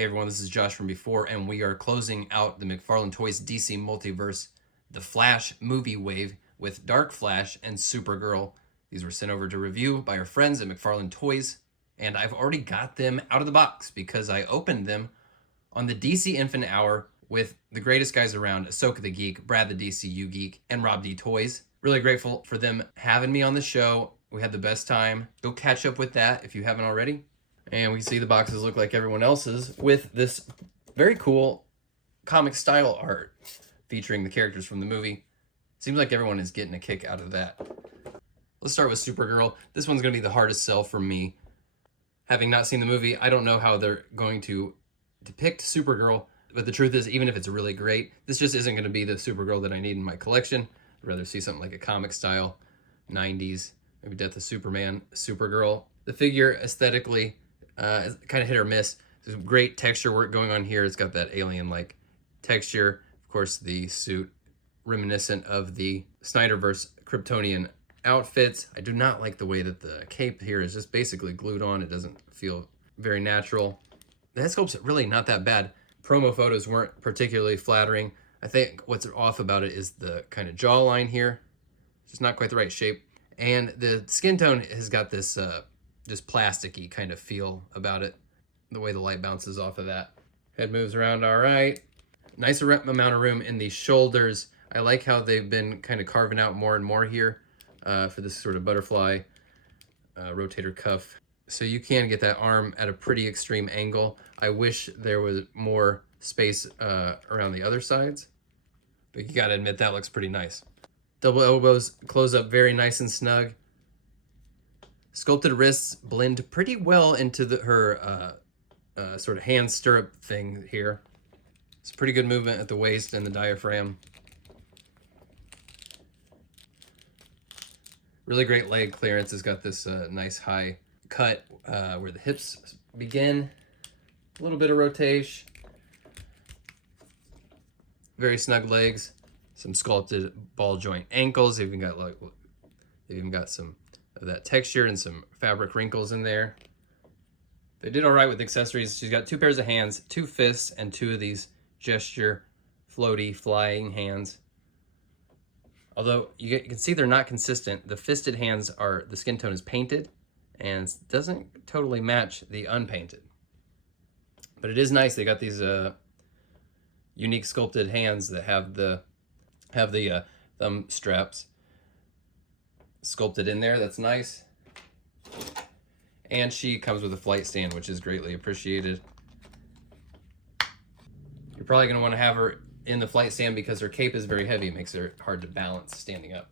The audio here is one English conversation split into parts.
Hey everyone, this is Josh from before, and we are closing out the McFarlane Toys DC Multiverse, the Flash movie wave with Dark Flash and Supergirl. These were sent over to review by our friends at McFarlane Toys, and I've already got them out of the box because I opened them on the DC Infinite Hour with the greatest guys around, Ahsoka the Geek, Brad the DCU Geek, and Rob D Toys. Really grateful for them having me on the show. We had the best time. Go catch up with that if you haven't already. And we can see the boxes look like everyone else's with this very cool comic style art featuring the characters from the movie. Seems like everyone is getting a kick out of that. Let's start with Supergirl. This one's going to be the hardest sell for me. Having not seen the movie, I don't know how they're going to depict Supergirl, but the truth is, even if it's really great, this just isn't going to be the Supergirl that I need in my collection. I'd rather see something like a comic style, 90s, maybe Death of Superman, Supergirl. The figure aesthetically, it's kind of hit or miss. There's great texture work going on here. It's got that alien-like texture. Of course, the suit reminiscent of the Snyderverse Kryptonian outfits. I do not like the way that the cape here is just basically glued on. It doesn't feel very natural. The head sculpt's really not that bad. Promo photos weren't particularly flattering. I think what's off about it is the kind of jawline here. It's just not quite the right shape. And the skin tone has got this just plasticky kind of feel about it, the way the light bounces off of that. Head moves around all right. Nice amount of room in the shoulders. I like how they've been kind of carving out more and more here for this sort of butterfly rotator cuff. So you can get that arm at a pretty extreme angle. I wish there was more space around the other sides, but you gotta admit that looks pretty nice. Double elbows close up very nice and snug. Sculpted wrists blend pretty well into her sort of hand stirrup thing here. It's pretty good movement at the waist and the diaphragm. Really great leg clearance. It's got this nice high cut where the hips begin. A little bit of rotation. Very snug legs. Some sculpted ball joint ankles. They've even got some of that texture and some fabric wrinkles in there. They did all right with accessories. She's got 2 pairs of hands, 2 fists, and 2 of these gesture floaty flying hands. Although you can see they're not consistent. The fisted hands are, the skin tone is painted and doesn't totally match the unpainted. But it is nice. They got these unique sculpted hands that have the thumb straps sculpted in there. That's nice. And she comes with a flight stand, which is greatly appreciated. You're probably going to want to have her in the flight stand because her cape is very heavy. It makes her hard to balance standing up.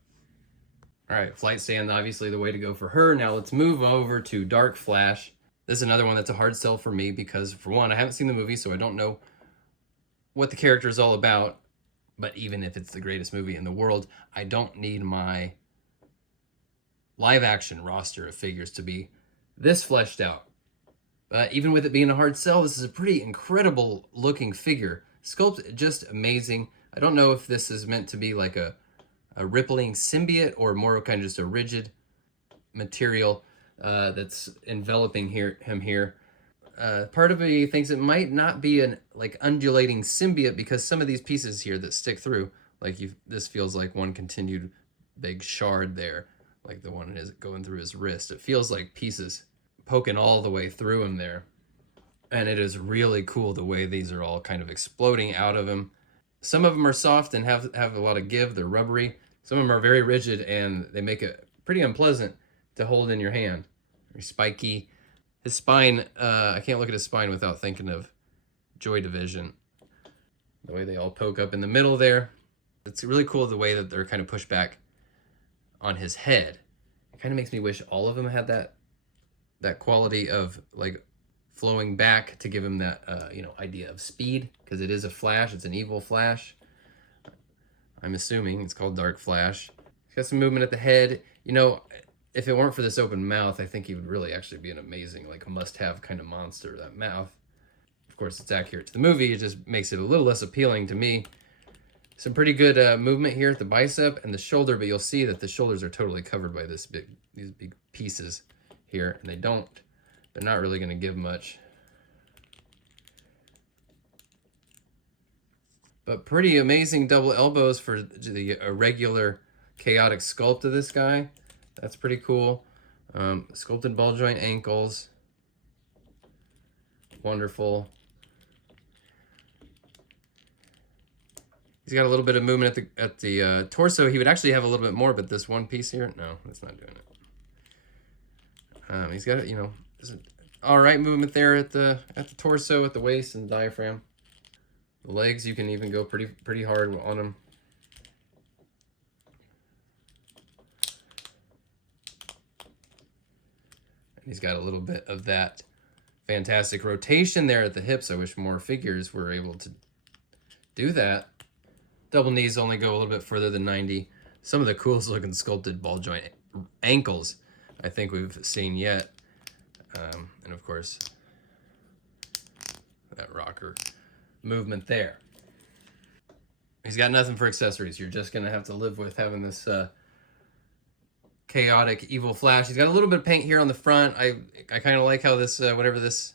All right, flight stand, obviously the way to go for her. Now let's move over to Dark Flash. This is another one that's a hard sell for me because, for one, I haven't seen the movie, so I don't know what the character is all about. But even if it's the greatest movie in the world, I don't need my live action roster of figures to be this fleshed out. Even with it being a hard sell, this is a pretty incredible looking figure. Sculpt just amazing. I don't know if this is meant to be like a rippling symbiote or more kind of just a rigid material that's enveloping him here. Part of me thinks it might not be an undulating symbiote because some of these pieces here that stick through, this feels like one continued big shard there, like the one is going through his wrist. It feels like pieces poking all the way through him there. And it is really cool the way these are all kind of exploding out of him. Some of them are soft and have a lot of give. They're rubbery. Some of them are very rigid and they make it pretty unpleasant to hold in your hand. Very spiky. His spine, I can't look at his spine without thinking of Joy Division. The way they all poke up in the middle there. It's really cool the way that they're kind of pushed back on his head. It kind of makes me wish all of them had that quality of flowing back to give him that idea of speed, because it is a Flash. It's an evil Flash. I'm assuming it's called Dark Flash. He's got some movement at the head. If it weren't for this open mouth, I think he would really actually be an amazing, must-have kind of monster, that mouth. Of course, it's accurate to the movie. It just makes it a little less appealing to me. Some pretty good movement here at the bicep and the shoulder, but you'll see that the shoulders are totally covered by these big pieces here, and they're not really going to give much. But pretty amazing double elbows for the irregular, chaotic sculpt of this guy. That's pretty cool. Sculpted ball joint ankles. Wonderful. He's got a little bit of movement at the torso. He would actually have a little bit more, but this one piece here, no, that's not doing it. He's got, you know, all right movement there at the torso, at the waist, and diaphragm. The legs, you can even go pretty hard on them. And he's got a little bit of that fantastic rotation there at the hips. I wish more figures were able to do that. Double knees only go a little bit further than 90. Some of the coolest looking sculpted ball joint ankles I think we've seen yet. And of course, that rocker movement there. He's got nothing for accessories. You're just gonna have to live with having this chaotic evil Flash. He's got a little bit of paint here on the front. I kind of like how this whatever this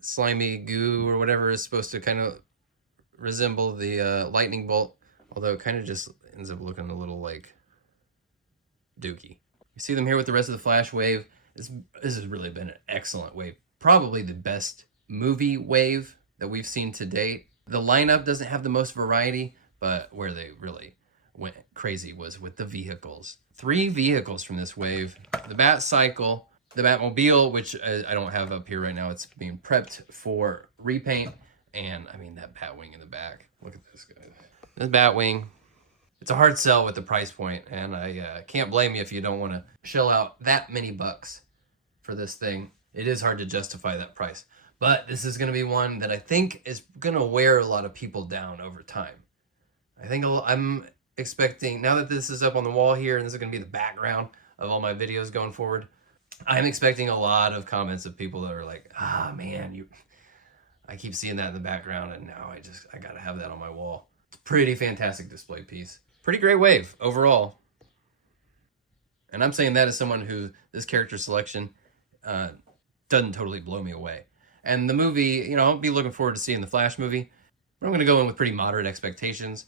slimy goo or whatever is supposed to kind of resemble the lightning bolt, although it kind of just ends up looking a little like dookie. You see them here with the rest of the Flash wave. This has really been an excellent wave. Probably the best movie wave that we've seen to date. The lineup doesn't have the most variety, but where they really went crazy was with the vehicles. 3 vehicles from this wave. The Bat Cycle, the Batmobile, which I don't have up here right now. It's being prepped for repaint. And, I mean, that Batwing in the back. Look at this guy. This Batwing. It's a hard sell with the price point, and I can't blame you if you don't want to shell out that many bucks for this thing. It is hard to justify that price. But this is going to be one that I think is going to wear a lot of people down over time. I think I'm expecting, now that this is up on the wall here, and this is going to be the background of all my videos going forward, I'm expecting a lot of comments of people that are like, ah, man, I keep seeing that in the background, and now I got to have that on my wall. It's a pretty fantastic display piece. Pretty great wave overall. And I'm saying that as someone who, this character selection doesn't totally blow me away. And the movie, you know, I'll be looking forward to seeing the Flash movie. But I'm going to go in with pretty moderate expectations.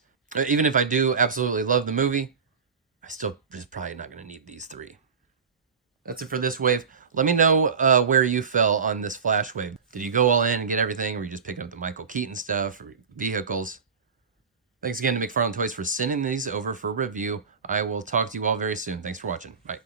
Even if I do absolutely love the movie, I still just probably not going to need these 3. That's it for this wave. Let me know where you fell on this Flash wave. Did you go all in and get everything? Or were you just picking up the Michael Keaton stuff or vehicles? Thanks again to McFarlane Toys for sending these over for review. I will talk to you all very soon. Thanks for watching. Bye.